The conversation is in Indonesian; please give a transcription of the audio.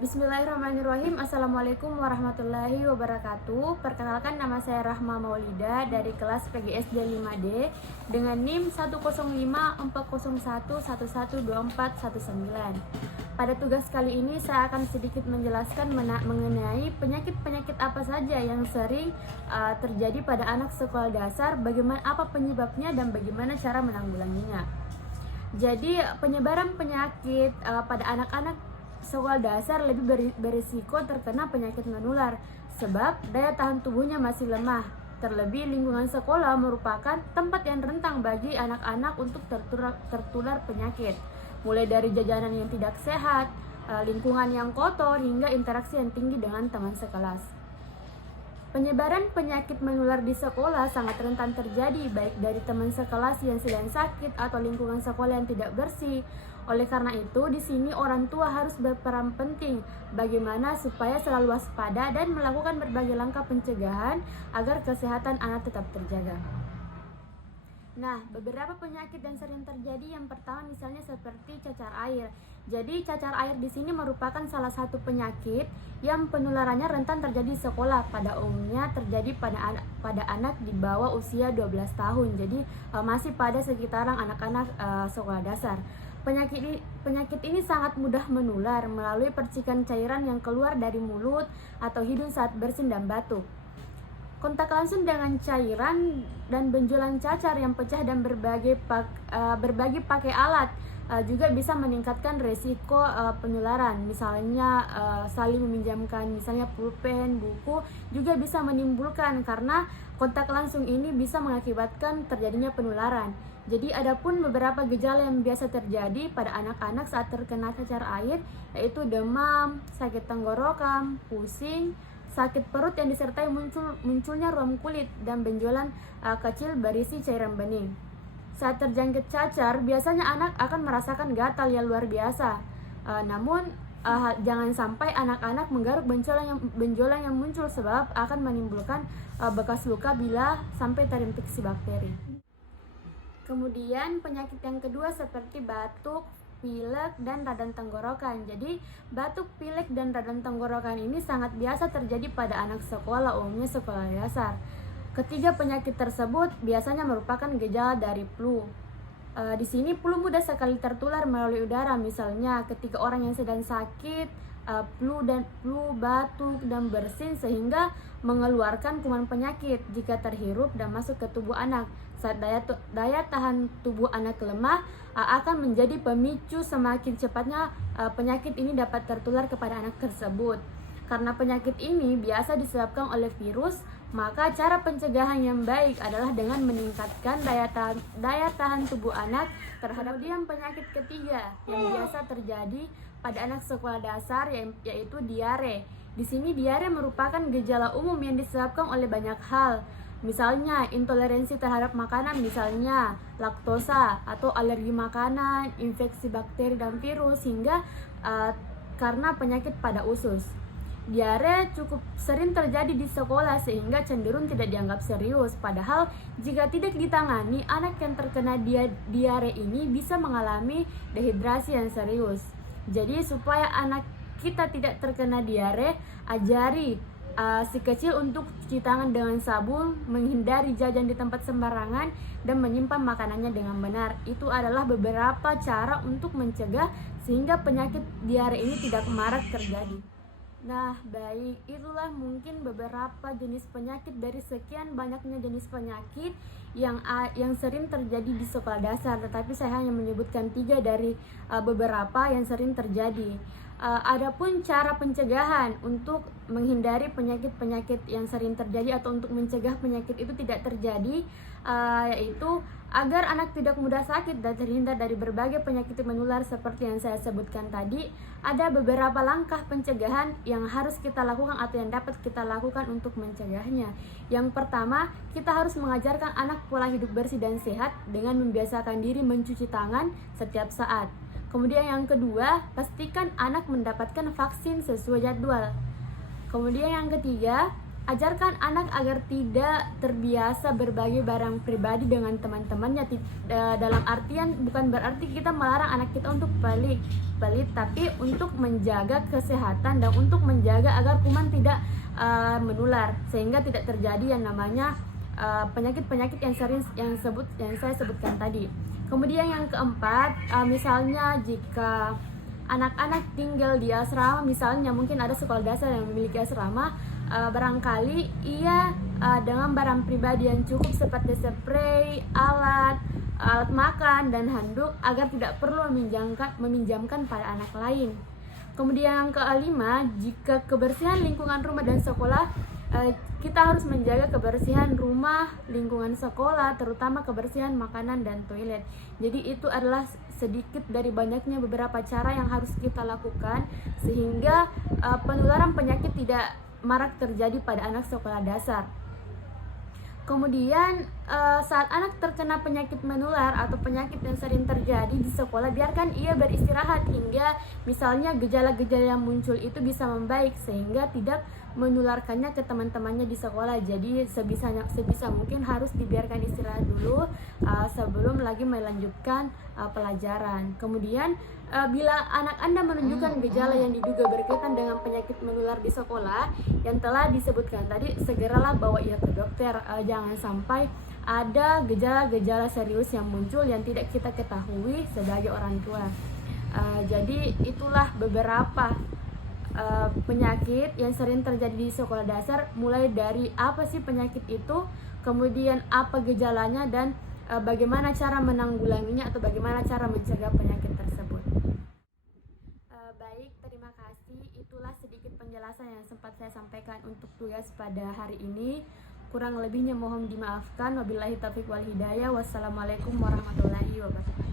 Bismillahirrahmanirrahim. Assalamualaikum warahmatullahi wabarakatuh. Perkenalkan, nama saya Rahma Maulida dari kelas PGSD 5D dengan NIM 1054011112419. Pada tugas kali ini saya akan sedikit menjelaskan mengenai penyakit-penyakit apa saja yang sering terjadi pada anak sekolah dasar, bagaimana apa penyebabnya dan bagaimana cara menanggulanginya. Jadi penyebaran penyakit pada anak-anak sekolah dasar lebih berisiko terkena penyakit menular sebab daya tahan tubuhnya masih lemah. Terlebih lingkungan sekolah merupakan tempat yang rentan bagi anak-anak untuk tertular penyakit, mulai dari jajanan yang tidak sehat, lingkungan yang kotor, hingga interaksi yang tinggi dengan teman sekelas. Penyebaran penyakit menular di sekolah sangat rentan terjadi, baik dari teman sekelas yang sedang sakit atau lingkungan sekolah yang tidak bersih. Oleh karena itu, di sini orang tua harus berperan penting bagaimana supaya selalu waspada dan melakukan berbagai langkah pencegahan agar kesehatan anak tetap terjaga. Nah, beberapa penyakit yang sering terjadi, yang pertama misalnya seperti cacar air. Jadi cacar air di sini merupakan salah satu penyakit yang penularannya rentan terjadi di sekolah. Pada umumnya terjadi pada anak di bawah usia 12 tahun. Jadi masih pada sekitaran anak-anak sekolah dasar. Penyakit ini sangat mudah menular melalui percikan cairan yang keluar dari mulut atau hidung saat bersin dan batuk. Kontak langsung dengan cairan dan benjolan cacar yang pecah dan berbagi pakai alat juga bisa meningkatkan resiko penularan. Misalnya saling meminjamkan misalnya pulpen, buku juga bisa menimbulkan, karena kontak langsung ini bisa mengakibatkan terjadinya penularan. Jadi adapun beberapa gejala yang biasa terjadi pada anak-anak saat terkena cacar air, yaitu demam, sakit tenggorokan, pusing, sakit perut yang disertai munculnya ruam kulit dan benjolan kecil berisi cairan bening. Saat terjangkit cacar, biasanya anak akan merasakan gatal yang luar biasa. Namun jangan sampai anak-anak menggaruk benjolan yang muncul, sebab akan menimbulkan bekas luka bila sampai terinfeksi bakteri. Kemudian penyakit yang kedua seperti batuk, pilek, dan radang tenggorokan. Jadi batuk, pilek, dan radang tenggorokan ini sangat biasa terjadi pada anak sekolah, umumnya sekolah dasar. Ketiga penyakit tersebut biasanya merupakan gejala dari flu. Di sini flu mudah sekali tertular melalui udara, misalnya ketika orang yang sedang sakit flu, batuk, dan bersin sehingga mengeluarkan kuman penyakit jika terhirup dan masuk ke tubuh anak. Saat daya tahan tubuh anak lemah akan menjadi pemicu semakin cepatnya penyakit ini dapat tertular kepada anak tersebut. Karena penyakit ini biasa disebabkan oleh virus, maka cara pencegahan yang baik adalah dengan meningkatkan daya tahan tubuh anak terhadap. Kemudian penyakit ketiga yang biasa terjadi pada anak sekolah dasar yaitu diare. Di sini diare merupakan gejala umum yang disebabkan oleh banyak hal. Misalnya intoleransi terhadap makanan, misalnya laktosa, atau alergi makanan, infeksi bakteri dan virus, hingga karena penyakit pada usus. Diare cukup sering terjadi di sekolah sehingga cenderung tidak dianggap serius. Padahal jika tidak ditangani, anak yang terkena diare ini bisa mengalami dehidrasi yang serius. Jadi supaya anak kita tidak terkena diare, ajari si kecil untuk cuci tangan dengan sabun, menghindari jajan di tempat sembarangan, dan menyimpan makanannya dengan benar. Itu adalah beberapa cara untuk mencegah sehingga penyakit diare ini tidak marak terjadi. Nah, baik, itulah mungkin beberapa jenis penyakit dari sekian banyaknya jenis penyakit yang sering terjadi di sekolah dasar. Tetapi saya hanya menyebutkan 3 dari beberapa yang sering terjadi. Adapun cara pencegahan untuk menghindari penyakit-penyakit yang sering terjadi atau untuk mencegah penyakit itu tidak terjadi, yaitu agar anak tidak mudah sakit dan terhindar dari berbagai penyakit menular seperti yang saya sebutkan tadi, ada beberapa langkah pencegahan yang harus kita lakukan atau yang dapat kita lakukan untuk mencegahnya. Yang pertama, kita harus mengajarkan anak pola hidup bersih dan sehat dengan membiasakan diri mencuci tangan setiap saat. Kemudian yang kedua, pastikan anak mendapatkan vaksin sesuai jadwal. Kemudian yang ketiga, Ajarkan anak agar tidak terbiasa berbagi barang pribadi dengan teman-temannya. Dalam artian bukan berarti kita melarang anak kita untuk pelit, tapi untuk menjaga kesehatan dan untuk menjaga agar kuman tidak menular, sehingga tidak terjadi yang namanya penyakit-penyakit yang saya sebutkan tadi. Kemudian yang keempat, misalnya jika anak-anak tinggal di asrama, misalnya mungkin ada sekolah dasar yang memiliki asrama, barangkali ia dengan barang pribadi yang cukup seperti spray, alat makan dan handuk agar tidak perlu meminjamkan pada anak lain. Kemudian yang kelima, jika kebersihan lingkungan rumah dan sekolah, kita harus menjaga kebersihan rumah, lingkungan sekolah, terutama kebersihan makanan dan toilet. Jadi itu adalah sedikit dari banyaknya beberapa cara yang harus kita lakukan sehingga penularan penyakit tidak marak terjadi pada anak sekolah dasar. Kemudian saat anak terkena penyakit menular atau penyakit yang sering terjadi di sekolah, biarkan ia beristirahat hingga misalnya gejala-gejala yang muncul itu bisa membaik sehingga tidak menularkannya ke teman-temannya di sekolah. Jadi sebisa mungkin harus dibiarkan istirahat dulu sebelum lagi melanjutkan pelajaran. Kemudian bila anak Anda menunjukkan gejala yang diduga berkaitan dengan penyakit menular di sekolah yang telah disebutkan tadi, segeralah bawa ia ke dokter. Jangan sampai ada gejala-gejala serius yang muncul yang tidak kita ketahui sebagai orang tua. Jadi itulah beberapa penyakit yang sering terjadi di sekolah dasar, mulai dari apa sih penyakit itu, kemudian apa gejalanya, dan bagaimana cara menanggulanginya atau bagaimana cara mencegah penyakit tersebut. Baik, terima kasih. Itulah sedikit penjelasan yang sempat saya sampaikan untuk tugas pada hari ini. Kurang lebihnya mohon dimaafkan. Wabillahi taufiq wal hidayah. Wassalamualaikum warahmatullahi wabarakatuh.